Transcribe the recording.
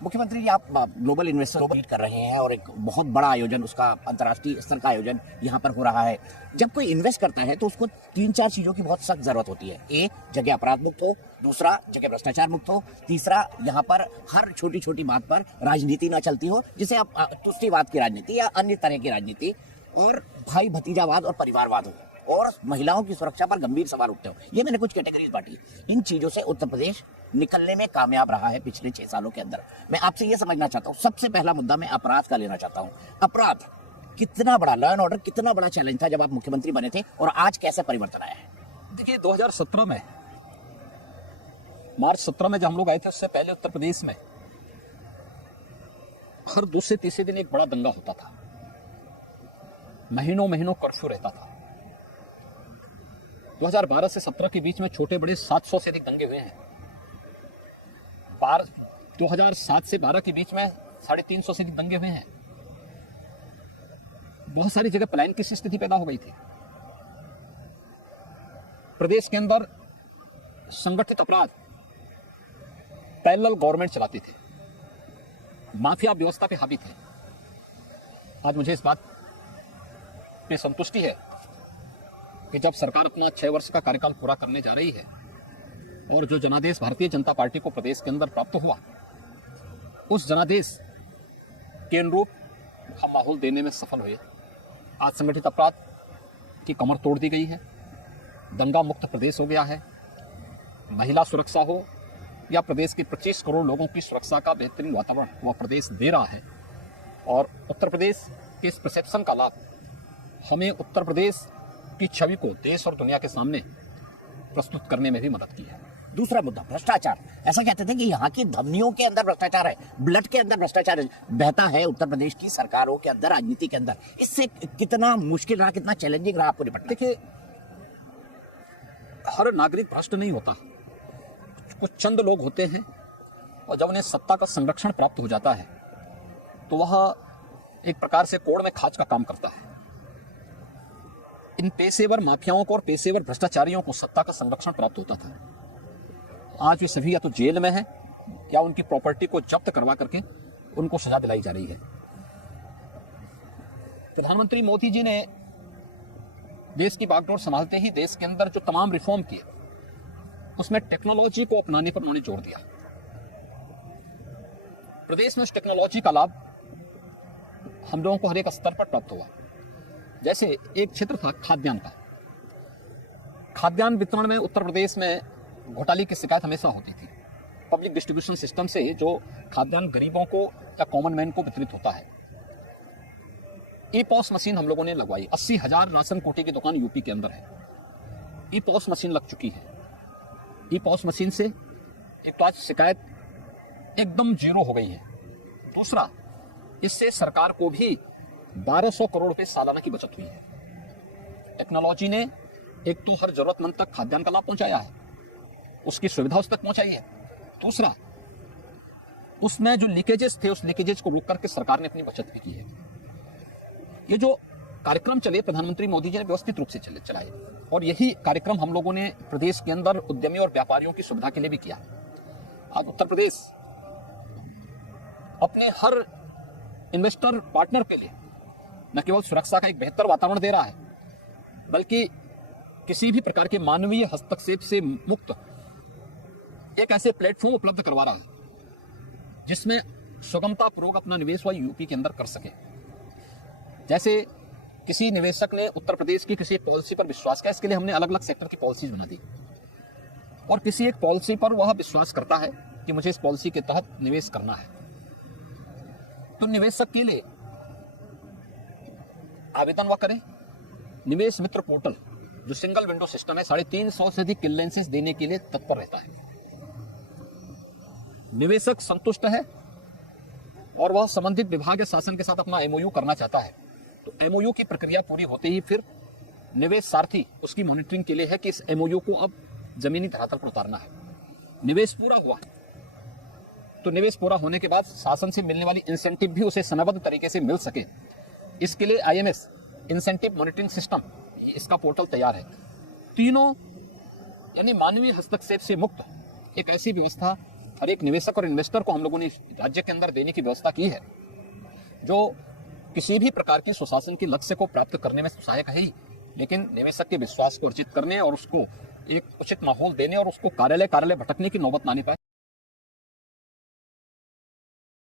मुख्यमंत्री जी, आप global investor meet कर रहे हैं और एक बहुत बड़ा आयोजन, उसका अंतर्राष्ट्रीय स्तर का आयोजन यहाँ पर हो रहा है। जब कोई इन्वेस्ट करता है तो उसको 3-4 चीजों की बहुत सख्त जरूरत होती है। एक, जगह अपराध मुक्त हो, दूसरा, जगह भ्रष्टाचार मुक्त हो, तीसरा, यहाँ पर हर छोटी छोटी बात पर राजनीति ना चलती हो, जिसे आप तुष्टिवाद की राजनीति या अन्य तरह की राजनीति, और भाई भतीजावाद और परिवारवाद हो, और महिलाओं की सुरक्षा पर गंभीर सवाल उठते हो। ये मैंने कुछ कैटेगरीज बांटी। इन चीजों से उत्तर प्रदेश निकलने में कामयाब रहा है पिछले 6 सालों के अंदर। मैं आपसे ये समझना चाहता हूँ, सबसे पहला मुद्दा मैं अपराध का लेना चाहता हूँ। अपराध कितना बड़ा, लॉ एंड ऑर्डर कितना बड़ा चैलेंज था जब आप मुख्यमंत्री बने थे, और आज कैसे परिवर्तन आया है? देखिए, 2017 में, मार्च 17 में जब हम लोग आए थे, उससे पहले उत्तर प्रदेश में हर दूसरे तीसरे दिन एक बड़ा दंगा होता था। महीनों महीनों कर्फ्यू रहता था। 2012 से 17 के बीच में छोटे बड़े 700 से अधिक दंगे हुए हैं। 2007 से 12 के बीच में 350 से अधिक दंगे हुए हैं। बहुत सारी जगह पलायन की स्थिति पैदा हो गई थी। प्रदेश के अंदर संगठित अपराध पैरेलल गवर्नमेंट चलाते थे, माफिया व्यवस्था पे हावी थे। आज मुझे इस बात पे संतुष्टि है कि जब सरकार अपना 6 वर्ष का कार्यकाल पूरा करने जा रही है और जो जनादेश भारतीय जनता पार्टी को प्रदेश के अंदर प्राप्त हुआ, उस जनादेश के अनुरूप हम माहौल देने में सफल हुए। आज संगठित अपराध की कमर तोड़ दी गई है, दंगा मुक्त प्रदेश हो गया है। महिला सुरक्षा हो या प्रदेश के 25 करोड़ लोगों की सुरक्षा का बेहतरीन वातावरण वह प्रदेश दे रहा है। और उत्तर प्रदेश के इस परसेप्शन का लाभ हमें उत्तर प्रदेश की छवि को देश और दुनिया के सामने प्रस्तुत करने में भी मदद की है। दूसरा मुद्दा, भ्रष्टाचार। ऐसा कहते थे कि यहाँ की धमनियों के अंदर भ्रष्टाचार है, ब्लड के अंदर भ्रष्टाचार बहता है उत्तर प्रदेश की सरकारों के अंदर, राजनीति के अंदर। इससे कितना मुश्किल रहा, कितना चैलेंजिंग रहा आपको निपटना? देखिए, हर नागरिक भ्रष्ट नहीं होता। कुछ चंद लोग होते हैं और जब उन्हें सत्ता का संरक्षण प्राप्त हो जाता है तो वह एक प्रकार से कोड़ में खाच का काम करता है। इन पेशेवर माफियाओं को और पेशेवर भ्रष्टाचारियों को सत्ता का संरक्षण प्राप्त होता था। आज वे सभी या तो जेल में हैं या उनकी प्रॉपर्टी को जब्त करवा करके उनको सजा दिलाई जा रही है। प्रधानमंत्री मोदी जी ने देश की बागडोर संभालते ही देश के अंदर जो तमाम रिफॉर्म किए, उसमें टेक्नोलॉजी को अपनाने पर उन्होंने जोर दिया। प्रदेश में उस टेक्नोलॉजी का लाभ हम लोगों को हर एक स्तर पर प्राप्त हुआ। जैसे एक क्षेत्र था खाद्यान्न का। खाद्यान्न वितरण में उत्तर प्रदेश में घोटाले की शिकायत हमेशा होती थी। पब्लिक डिस्ट्रीब्यूशन सिस्टम से जो खाद्यान्न गरीबों को या कॉमन मैन को वितरित होता है, ई-पॉस मशीन हम लोगों ने लगवाई। 80,000 राशन कोटे की दुकान यूपी के अंदर है, ई-पॉस मशीन लग चुकी है। ई-पॉस मशीन से एक तो आज शिकायत एकदम जीरो हो गई है। दूसरा, इससे सरकार को भी 1200 करोड़ रुपए सालाना की बचत हुई है। टेक्नोलॉजी ने एक तो हर जरूरतमंद तक खाद्यान्न का लाभ पहुंचाया है, उसकी सुविधा उस तक पहुंचाई है। दूसरा, उसमें जो लीकेजेस थे, उस लीकेजेस को रोक करके सरकार ने अपनी बचत भी की है। ये जो कार्यक्रम चले, प्रधानमंत्री मोदी जी ने व्यवस्थित रूप से चलाए, और यही कार्यक्रम हम लोगों ने प्रदेश के अंदर उद्यमी और व्यापारियों की सुविधा के लिए भी किया। आज उत्तर प्रदेश अपने हर इन्वेस्टर पार्टनर के लिए न केवल सुरक्षा का एक बेहतर वातावरण दे रहा है, बल्कि किसी भी प्रकार के मानवीय हस्तक्षेप से मुक्त एक ऐसे प्लेटफॉर्म उपलब्ध करवा रहा है जिसमें सुगमता पूर्वक अपना निवेश वह यूपी के अंदर कर सके। जैसे किसी निवेशक ने उत्तर प्रदेश की किसी पॉलिसी पर विश्वास किया, इसके लिए हमने अलग अलग सेक्टर की पॉलिसीज बना दी, और किसी एक पॉलिसी पर वह विश्वास करता है कि मुझे इस पॉलिसी के तहत निवेश करना है, तो निवेशक के लिए आवेदन वह करें। निवेश मित्र पोर्टल जो सिंगल विंडो सिस्टम है, 350 से अधिक क्लियरेंसेस देने के लिए तत्पर रहता है। निवेशक संतुष्ट है और वह संबंधित विभाग या शासन के साथ अपना एमओयू करना चाहता है, तो एमओयू की प्रक्रिया पूरी होते ही फिर निवेश सारथी उसकी मॉनिटरिंग के लिए है कि इस एमओयू को अब जमीनी धरातल पर उतारना है। निवेश पूरा हुआ तो निवेश पूरा होने के बाद शासन से मिलने वाली इंसेंटिव भी उसे समयबद्ध तरीके से मिल सके, इसके लिए आईएमएस इंसेंटिव मॉनिटरिंग सिस्टम, इसका पोर्टल तैयार है। तीनों यानी मानवीय हस्तक्षेप से मुक्त एक ऐसी व्यवस्था हर एक निवेशक और इन्वेस्टर को हम लोगों ने राज्य के अंदर देने की व्यवस्था की है, जो किसी भी प्रकार की सुशासन के लक्ष्य को प्राप्त करने में सहायक है ही, लेकिन निवेशक के विश्वास को अर्जित करने और उसको एक उचित माहौल देने और उसको कार्यालय भटकने की नौबत ना आने पाए।